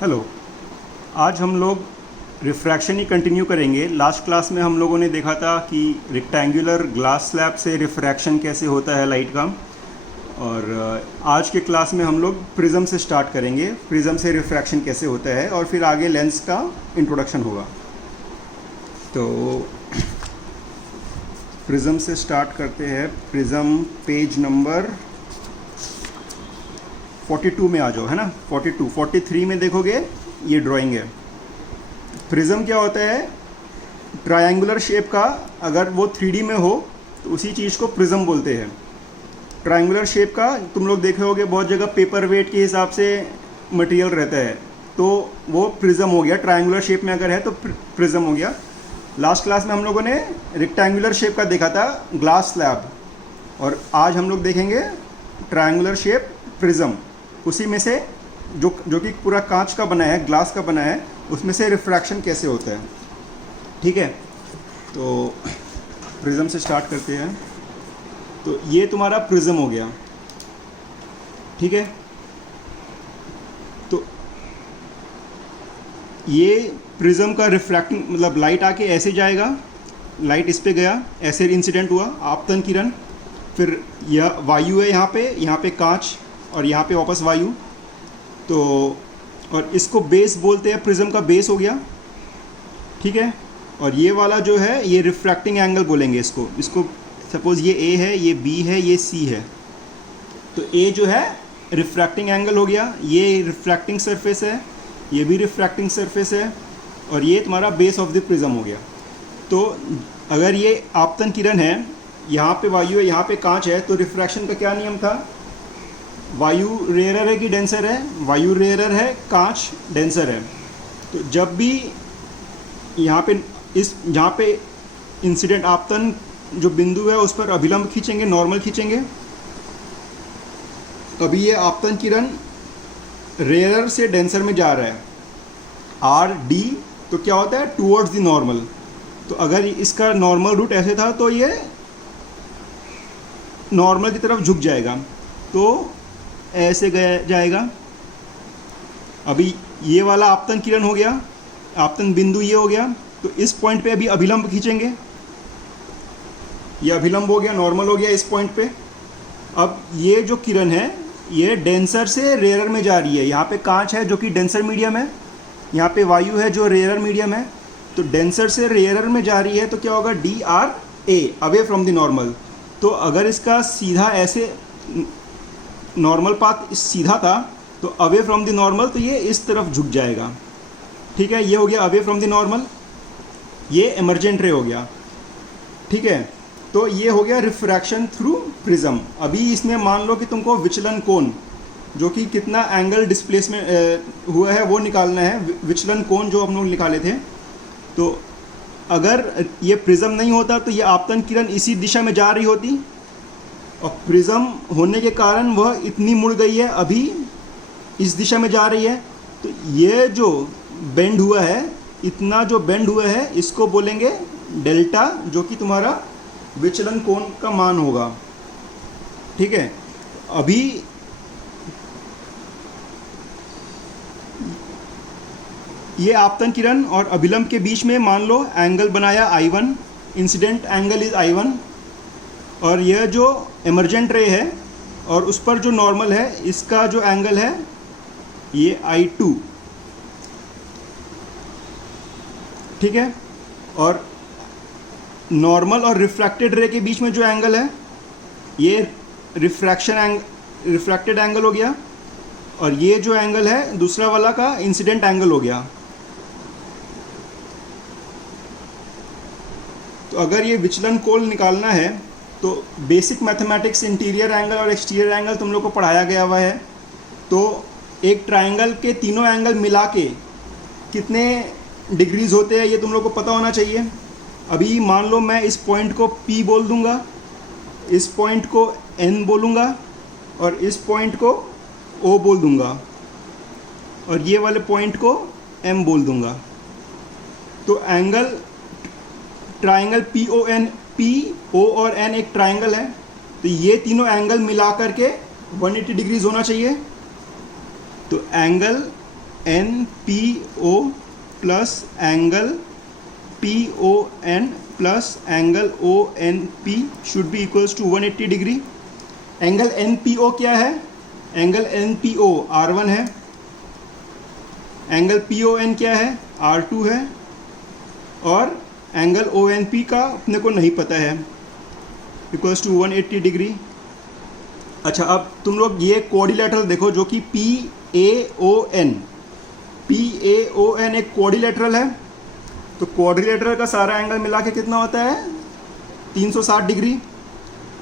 Hello. आज हम लोग रिफ्रैक्शन ही कंटिन्यू करेंगे। लास्ट क्लास में हम लोगों ने देखा था कि रेक्टेंगुलर ग्लास स्लैब से रिफ्रैक्शन कैसे होता है लाइट का। और आज के क्लास में हम लोग प्रिज्म से स्टार्ट करेंगे, प्रिज्म से रिफ्रैक्शन कैसे होता है, और फिर आगे लेंस का इंट्रोडक्शन होगा। तो प्रिज्म से स्टार्ट करते हैं। प्रिज्म पेज नंबर 42 में आ जाओ, है ना। 42 43 में देखोगे ये ड्राइंग है। प्रिज्म क्या होता है? ट्रायंगुलर शेप का, अगर वो 3D में हो तो उसी चीज़ को प्रिज्म बोलते हैं। ट्रायंगुलर शेप का तुम लोग देखे होगे बहुत जगह पेपर वेट के हिसाब से मटेरियल रहता है, तो वो प्रिज्म हो गया। ट्रायंगुलर शेप में अगर है तो प्रिज्म हो गया। लास्ट क्लास में हम लोगों ने रेक्टेंगुलर शेप का देखा था, ग्लास स्लैब, और आज हम लोग देखेंगे ट्रायंगुलर शेप प्रिज्म। उसी में से जो कि पूरा कांच का बना है, ग्लास का बना है, उसमें से रिफ्रैक्शन कैसे होता है। ठीक है, तो प्रिज्म से स्टार्ट करते हैं। तो ये तुम्हारा प्रिज्म हो गया, ठीक है। तो ये प्रिज्म का रिफ्रैक्टिंग मतलब लाइट आके ऐसे जाएगा, लाइट इस पे गया, ऐसे इंसिडेंट हुआ आपतन किरण, फिर यह वायु है यहाँ पे कांच, और यहाँ पे वापस वायु। तो और इसको बेस बोलते हैं, प्रिज्म का बेस हो गया, ठीक है। और ये वाला जो है ये रिफ्रैक्टिंग एंगल बोलेंगे इसको सपोज ये ए है, ये बी है, ये सी है, तो ए जो है रिफ्रैक्टिंग एंगल हो गया। ये रिफ्रैक्टिंग सरफेस है, ये भी रिफ्रैक्टिंग सरफेस है, और ये तुम्हारा बेस ऑफ द प्रिज्म हो गया। तो अगर ये आपतन किरण है, यहाँ पे वायु है, यहाँ पे कांच है, तो रिफ्रैक्शन का क्या नियम था? वायु रेयरर है कि डेंसर है? वायु रेयरर है, कांच डेंसर है। तो जब भी यहाँ पे जहाँ पे इंसिडेंट आपतन जो बिंदु है उस पर अभिलंब खींचेंगे, नॉर्मल खींचेंगे। अभी ये आपतन किरण रेयरर से डेंसर में जा रहा है, आर डी, तो क्या होता है? Towards the normal. तो अगर इसका नॉर्मल रूट ऐसे था तो ये नॉर्मल की तरफ झुक जाएगा, तो ऐसे जाएगा। अभी ये वाला आपतन किरण हो गया, आपतन बिंदु ये हो गया, तो इस पॉइंट पे अभी अभिलंब खींचेंगे, ये अभिलंब हो गया, नॉर्मल हो गया इस पॉइंट पे। अब ये जो किरण है ये डेंसर से रेयरर में जा रही है। यहाँ पे कांच है जो कि डेंसर मीडियम है, यहाँ पे वायु है जो रेयरर मीडियम है, तो डेंसर से रेयरर में जा रही है, तो क्या होगा? D R A, away from the normal. तो अगर इसका सीधा ऐसे नॉर्मल पाथ सीधा था तो अवे फ्रॉम द नॉर्मल, तो ये इस तरफ झुक जाएगा, ठीक है। ये हो गया अवे फ्रॉम द नॉर्मल, ये इमर्जेंट रे हो गया, ठीक है। तो ये हो गया रिफ्रैक्शन थ्रू प्रिज्म। अभी इसमें मान लो कि तुमको विचलन कोण, जो कि कितना एंगल डिस्प्लेसमेंट हुआ है वो निकालना है, विचलन कोण जो हम लोग निकाले थे। तो अगर ये प्रिज्म नहीं होता तो ये आपतन किरण इसी दिशा में जा रही होती, और प्रिज्म होने के कारण वह इतनी मुड़ गई है, अभी इस दिशा में जा रही है। तो ये जो बेंड हुआ है, इतना जो बेंड हुआ है, इसको बोलेंगे डेल्टा, जो कि तुम्हारा विचलन कोण का मान होगा, ठीक है। अभी ये आपतन किरण और अभिलंब के बीच में मान लो एंगल बनाया I1, incident angle is I1, और यह जो इमर्जेंट रे है और उस पर जो नॉर्मल है, इसका जो एंगल है ये I2, ठीक है। और नॉर्मल और रिफ्रैक्टेड रे के बीच में जो एंगल है ये रिफ्रैक्टेड एंगल हो गया, और ये जो एंगल है दूसरा वाला का इंसिडेंट एंगल हो गया। तो अगर ये विचलन कोण निकालना है तो बेसिक मैथमेटिक्स, इंटीरियर एंगल और एक्सटीरियर एंगल तुम लोग को पढ़ाया गया हुआ है। तो एक ट्रायंगल के तीनों एंगल मिला के कितने डिग्रीज होते हैं ये तुम लोग को पता होना चाहिए। अभी मान लो मैं इस पॉइंट को P बोल दूंगा, इस पॉइंट को N बोलूँगा, और इस पॉइंट को O बोल दूंगा, और ये वाले पॉइंट को M बोल दूंगा। तो एंगल ट्रायंगल P O और N एक ट्रायंगल है, तो ये तीनों एंगल मिला करके 180 डिग्रीज होना चाहिए। तो angle N P O plus angle P O N plus angle O N P should be equals to 180 degree. Angle N P O क्या है? एंगल एन पी ओ R1 है। एंगल पी ओ एन क्या है? R2 है। और angle O N P का अपने को नहीं पता है, इक्वल्स टू 180 डिग्री। अच्छा, अब तुम लोग ये कोऑर्डिनेटर देखो जो कि पी ए ओ एन एक कोऑर्डिनेटर है। तो कोऑर्डिनेटर का सारा एंगल मिला के कितना होता है? 360 डिग्री।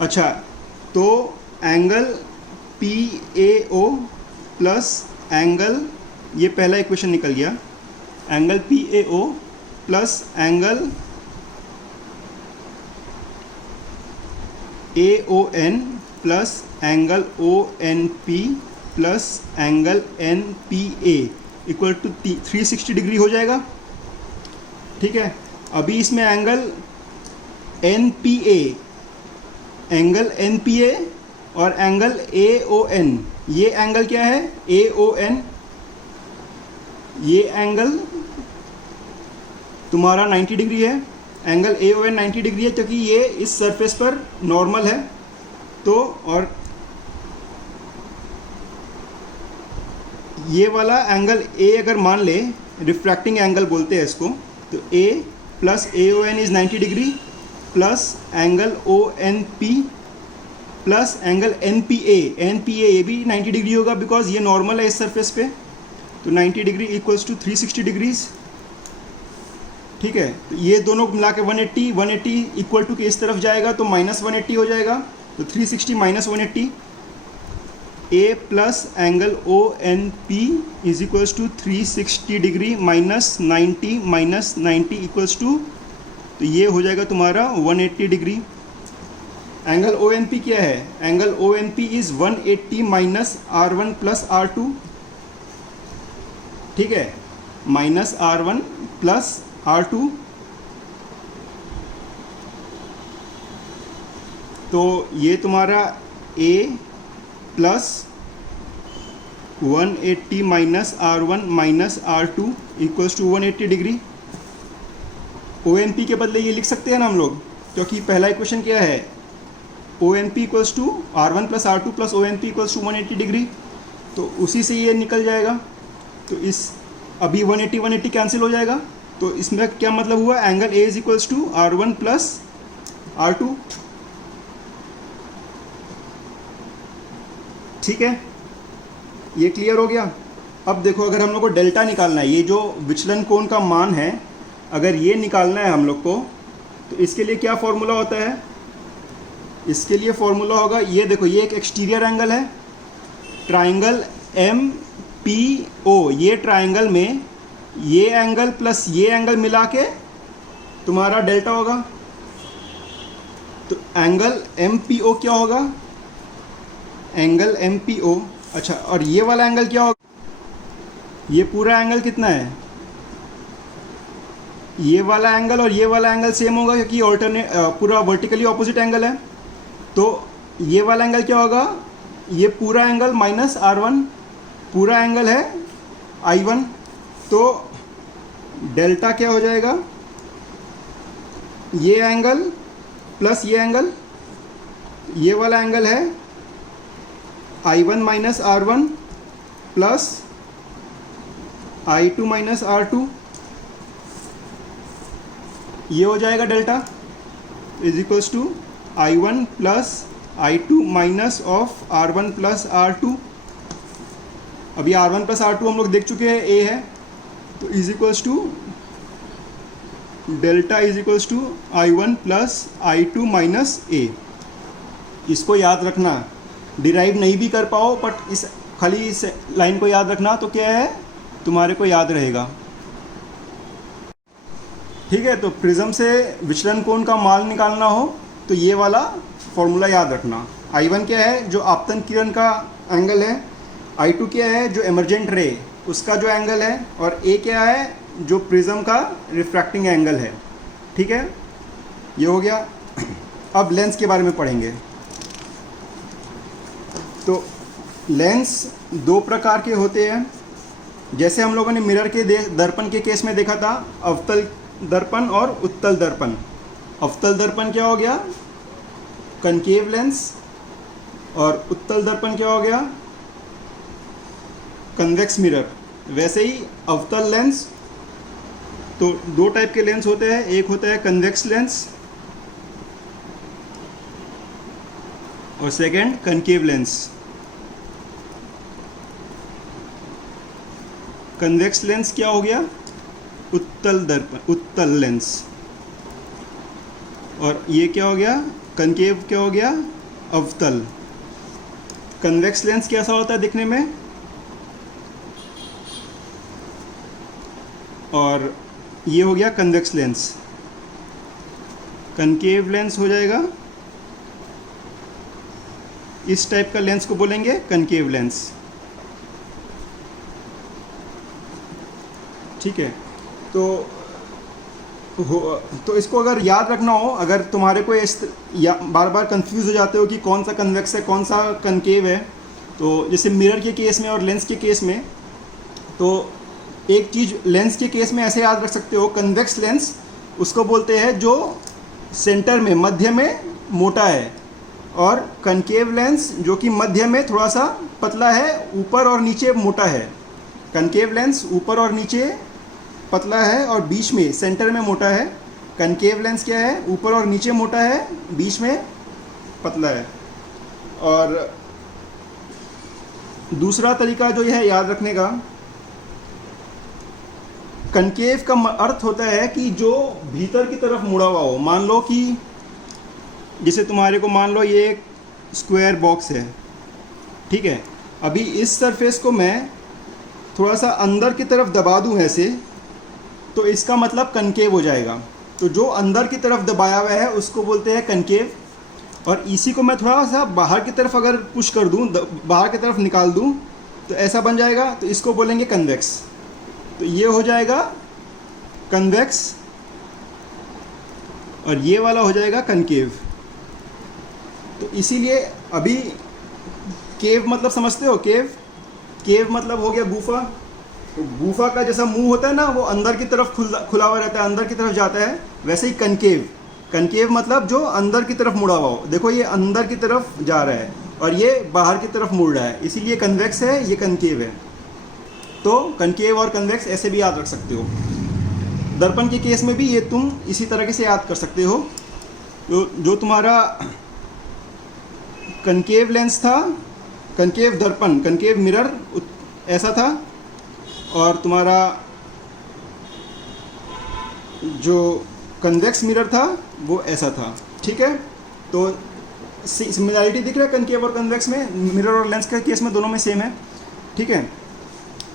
अच्छा, तो angle P A O plus angle, ये पहला इक्वेशन निकल गया, angle P A O plus angle A O N plus angle O N P plus angle N P A equal to 360 degree हो जाएगा। ठीक है, अभी इसमें एंगल एन पी ए और एंगल ए ओ एन, ये एंगल क्या है? ए ओ एन। ये एंगल तुम्हारा 90 डिग्री है। Angle A O N 90 degree है क्योंकि ये इस सरफेस पर नॉर्मल है। तो और ये वाला एंगल ए अगर मान ले, रिफ्रैक्टिंग एंगल बोलते हैं इसको, तो A plus A O N is 90 degree plus angle O N P plus angle N P A, ये भी 90 डिग्री होगा बिकॉज ये नॉर्मल है इस सरफेस पे। तो 90 डिग्री इक्वल्स टू 360 डिग्रीज। ठीक है, तो ये दोनों मिला के 180 इक्वल टू के इस तरफ जाएगा तो माइनस 180 हो जाएगा। तो 360 minus 180, A plus angle O N P is equals to 360 degree minus 90 equals to, तो ये हो जाएगा तुम्हारा 180 degree. Angle O N P क्या है? Angle O N P is 180 minus R1 plus R2। ठीक है, माइनस R1 प्लस R2। तो ये तुम्हारा A plus 180 minus R1 minus R2 equals to 180 degree. O N P के बदले ये लिख सकते हैं ना हम लोग, क्योंकि पहला इक्वेशन क्या है? O N P equals to R1 plus R2 plus O N P equals to 180 degree. तो उसी से ये निकल जाएगा। तो इस अभी 180 कैंसिल हो जाएगा। तो इसमें क्या मतलब हुआ? Angle A is equals to R1 plus R2। ठीक है, ये क्लियर हो गया। अब देखो, अगर हम लोग को डेल्टा निकालना है, ये जो विचलन कोण का मान है, अगर ये निकालना है हम लोग को, तो इसके लिए क्या फॉर्मूला होता है? इसके लिए फॉर्मूला होगा, ये देखो, ये एक एक्सटीरियर एंगल है, ट्राइंगल एम पी ओ। ये ट्राइंगल में ये एंगल प्लस ये एंगल मिला के तुम्हारा डेल्टा होगा। तो एंगल एम पी ओ क्या होगा? Angle M P O. अच्छा, और ये वाला एंगल क्या होगा? ये पूरा एंगल कितना है? ये वाला एंगल और ये वाला एंगल सेम होगा क्योंकि ऑल्टरनेट पूरा वर्टिकली ऑपोजिट एंगल है। तो ये वाला एंगल क्या होगा? ये पूरा एंगल माइनस R1, पूरा एंगल है I1। तो डेल्टा क्या हो जाएगा? ये एंगल प्लस ये एंगल, ये वाला एंगल है I1 minus R1 plus I2 minus R2, ये हो जाएगा delta is equals to I1 plus I2 minus of R1 plus R2। अभी R1 प्लस R2 हम लोग देख चुके हैं, A है, तो is equals to delta is equals to I1 plus I2 minus A। इसको याद रखना, डिराइव नहीं भी कर पाओ बट इस खाली इस लाइन को याद रखना, तो क्या है तुम्हारे को याद रहेगा। ठीक है, तो प्रिज्म से विचलन कोण का मान निकालना हो तो ये वाला फॉर्मूला याद रखना। I1 क्या है? जो आपतन किरण का एंगल है। I2 क्या है? जो एमर्जेंट रे उसका जो एंगल है। और A क्या है? जो प्रिज्म का रिफ्रैक्टिंग एंगल है। ठीक है, ये हो गया। अब लेंस के बारे में पढ़ेंगे। तो लेंस दो प्रकार के होते हैं। जैसे हम लोगों ने मिरर के दर्पण के केस में देखा था, अवतल दर्पण और उत्तल दर्पण। अवतल दर्पण क्या हो गया? Concave lens. और उत्तल दर्पण क्या हो गया? Convex mirror. वैसे ही अवतल लेंस, तो दो टाइप के लेंस होते हैं, एक होता है कन्वेक्स लेंस और second concave lens. Convex lens क्या हो गया? उत्तल दर्पण, उत्तल लेंस। और ये क्या हो गया? कनकेव क्या हो गया? अवतल। कन्वेक्स लेंस कैसा होता है दिखने में? और ये हो गया कन्वेक्स लेंस। कनकेव लेंस हो जाएगा, इस टाइप का लेंस को बोलेंगे कनकेव लेंस। ठीक है, तो इसको अगर याद रखना हो, अगर तुम्हारे को बार बार कंफ्यूज हो जाते हो कि कौन सा कन्वेक्स है कौन सा कनकेव है, तो जैसे मिरर के केस में और लेंस के केस में, तो एक चीज़ लेंस के केस में ऐसे याद रख सकते हो, कन्वेक्स लेंस उसको बोलते हैं जो सेंटर में, मध्य में मोटा है, और कनकेव लेंस जो कि मध्य में थोड़ा सा पतला है, ऊपर और नीचे मोटा है। कनकेव लेंस ऊपर और नीचे पतला है और बीच में सेंटर में मोटा है। कनकेव लेंस क्या है? ऊपर और नीचे मोटा है, बीच में पतला है। और दूसरा तरीका जो है याद रखने का, कनकेव का अर्थ होता है कि जो भीतर की तरफ मुड़ा हुआ हो। मान लो कि जैसे तुम्हारे को, मान लो ये एक स्क्वायर बॉक्स है, ठीक है, अभी इस सरफेस को मैं थोड़ा सा अंदर की तरफ दबा दूं ऐसे, तो इसका मतलब कनकेव हो जाएगा। तो जो अंदर की तरफ दबाया हुआ है उसको बोलते हैं कनकेव, और इसी को मैं थोड़ा सा बाहर की तरफ अगर पुश कर दूं, बाहर की तरफ निकाल दूं, तो ऐसा बन जाएगा, तो इसको बोलेंगे कन्वेक्स। तो ये हो जाएगा कन्वेक्स और ये वाला हो जाएगा कनकेव। तो इसीलिए अभी केव मतलब समझते हो? केव मतलब हो गया गुफा। तो गुफा का जैसा मुंह होता है ना, वो अंदर की तरफ खुला हुआ रहता है, अंदर की तरफ जाता है, वैसे ही कनकेव मतलब जो अंदर की तरफ मुड़ा हुआ हो। देखो ये अंदर की तरफ जा रहा है और ये बाहर की तरफ मुड़ रहा है, इसीलिए कन्वेक्स है, ये कनकेव है। तो कनकेव और कन्वेक्स ऐसे भी याद रख सकते हो। दर्पण के केस में भी ये तुम इसी तरह से याद कर सकते हो। जो तुम्हारा कनकेव लेंस था, कनकेव दर्पण, कनकेव मिरर ऐसा था, और तुम्हारा जो कन्वेक्स मिरर था वो ऐसा था। ठीक है, तो सिमिलैरिटी दिख रहा है कनकेव और कन्वेक्स में, मिरर और लेंस के केस में दोनों में सेम है। ठीक है,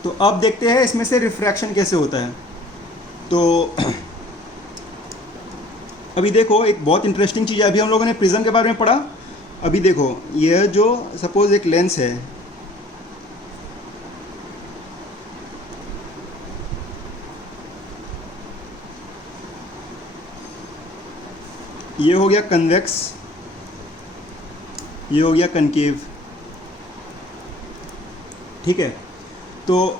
तो अब देखते हैं इसमें से रिफ्रैक्शन कैसे होता है। तो अभी देखो एक बहुत इंटरेस्टिंग चीज़ है, अभी हम लोगों ने प्रिज्म के बारे में पढ़ा। अभी देखो यह जो सपोज एक लेंस है, ये हो गया कन्वेक्स, ये हो गया कनकेव। ठीक है, तो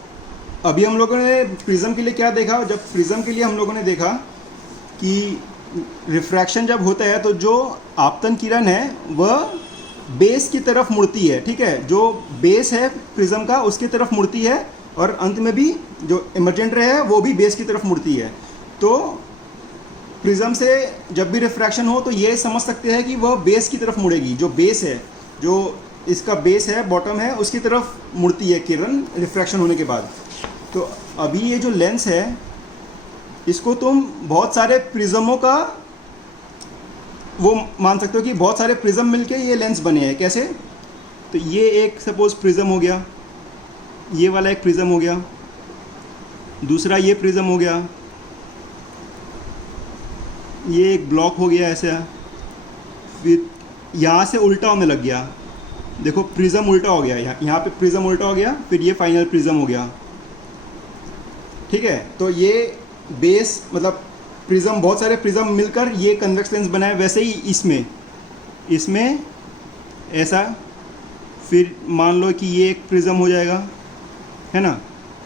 अभी हम लोगों ने प्रिज्म के लिए क्या देखा? जब प्रिज्म के लिए हम लोगों ने देखा कि रिफ्रैक्शन जब होता है तो जो आपतन किरण है वह बेस की तरफ मुड़ती है। ठीक है, जो बेस है प्रिज्म का उसकी तरफ मुड़ती है, और अंत में भी जो इमर्जेंट रे है वो भी बेस की तरफ मुड़ती है। तो प्रिज्म से जब भी रिफ्रैक्शन हो तो ये समझ सकते हैं कि वह बेस की तरफ मुड़ेगी। जो बेस है, जो इसका बेस है, बॉटम है, उसकी तरफ मुड़ती है किरण रिफ्रैक्शन होने के बाद। तो अभी ये जो लेंस है इसको तुम बहुत सारे प्रिज्मों का वो मान सकते हो कि बहुत सारे प्रिज्म मिलके ये लेंस बने हैं। कैसे? तो ये एक सपोज प्रिज्म हो गया, ये वाला एक प्रिज्म हो गया, दूसरा ये प्रिज्म हो गया, ये एक ब्लॉक हो गया ऐसा, फिर यहाँ से उल्टा होने लग गया। देखो प्रिज्म उल्टा हो गया, यहाँ पे प्रिज्म उल्टा हो गया, फिर ये फाइनल प्रिज्म हो गया। ठीक है, तो ये बेस मतलब प्रिज्म, बहुत सारे प्रिज्म मिलकर ये कन्वेक्स लेंस बनाए। वैसे ही इसमें ऐसा, फिर मान लो कि ये एक प्रिज्म हो जाएगा, है ना,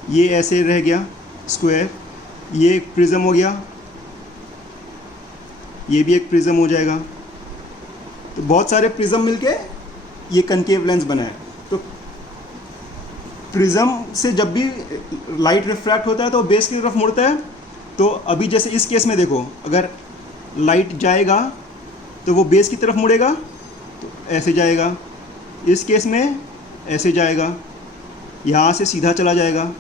ये ऐसे रह गया स्क्वायर, ये एक प्रिज्म हो गया, ये भी एक प्रिज्म हो जाएगा। तो बहुत सारे प्रिज्म मिलके ये कनकेव लेंस बना है। तो प्रिज्म से जब भी लाइट रिफ्रैक्ट होता है तो बेस की तरफ मुड़ता है। तो अभी जैसे इस केस में देखो, अगर लाइट जाएगा तो वो बेस की तरफ मुड़ेगा, तो ऐसे जाएगा। इस केस में ऐसे जाएगा, यहाँ से सीधा चला जाएगा।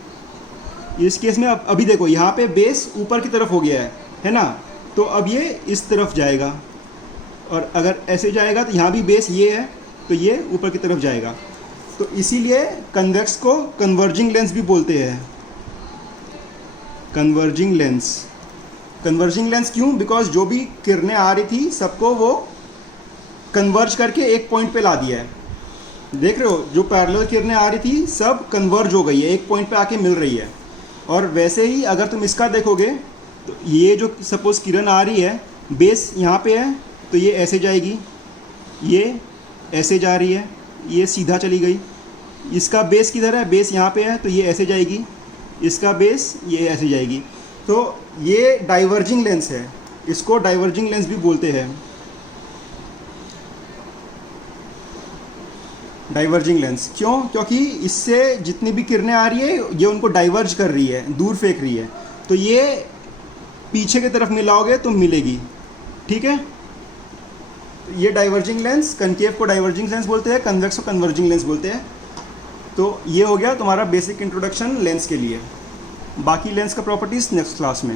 इस केस में अभी देखो यहाँ पे बेस ऊपर की तरफ हो गया है ना, तो अब ये इस तरफ जाएगा। और अगर ऐसे जाएगा तो यहाँ भी बेस ये है, तो ये ऊपर की तरफ जाएगा। तो इसीलिए कन्वेक्स को कन्वर्जिंग लेंस भी बोलते हैं। कन्वर्जिंग लेंस, कन्वर्जिंग लेंस क्यों? बिकॉज जो भी किरणें आ रही थी सबको वो कन्वर्ज करके एक पॉइंट पे ला दिया है। देख रहे हो, जो पैरेलल किरणें आ रही थी सब कन्वर्ज हो गई है, एक पॉइंट पे आके मिल रही है। और वैसे ही अगर तुम इसका देखोगे तो ये जो सपोज किरण आ रही है, बेस यहाँ पे है तो ये ऐसे जाएगी, ये ऐसे जा रही है, ये सीधा चली गई। इसका बेस किधर है? बेस यहाँ पे है तो ये ऐसे जाएगी, इसका बेस ये ऐसे जाएगी। तो ये डाइवर्जिंग लेंस है, इसको डाइवर्जिंग लेंस भी बोलते हैं। डाइवर्जिंग लेंस क्यों? क्योंकि इससे जितनी भी किरणें आ रही है ये उनको डाइवर्ज कर रही है, दूर फेंक रही है। तो ये पीछे की तरफ मिलाओगे तो मिलेगी, ठीक है। ये डाइवर्जिंग लेंस, कनकेव को डाइवर्जिंग लेंस बोलते हैं, कन्वेक्स को कन्वर्जिंग लेंस बोलते हैं। तो ये हो गया तुम्हारा बेसिक इंट्रोडक्शन लेंस के लिए। बाकी लेंस का प्रॉपर्टीज़ नेक्स्ट क्लास में।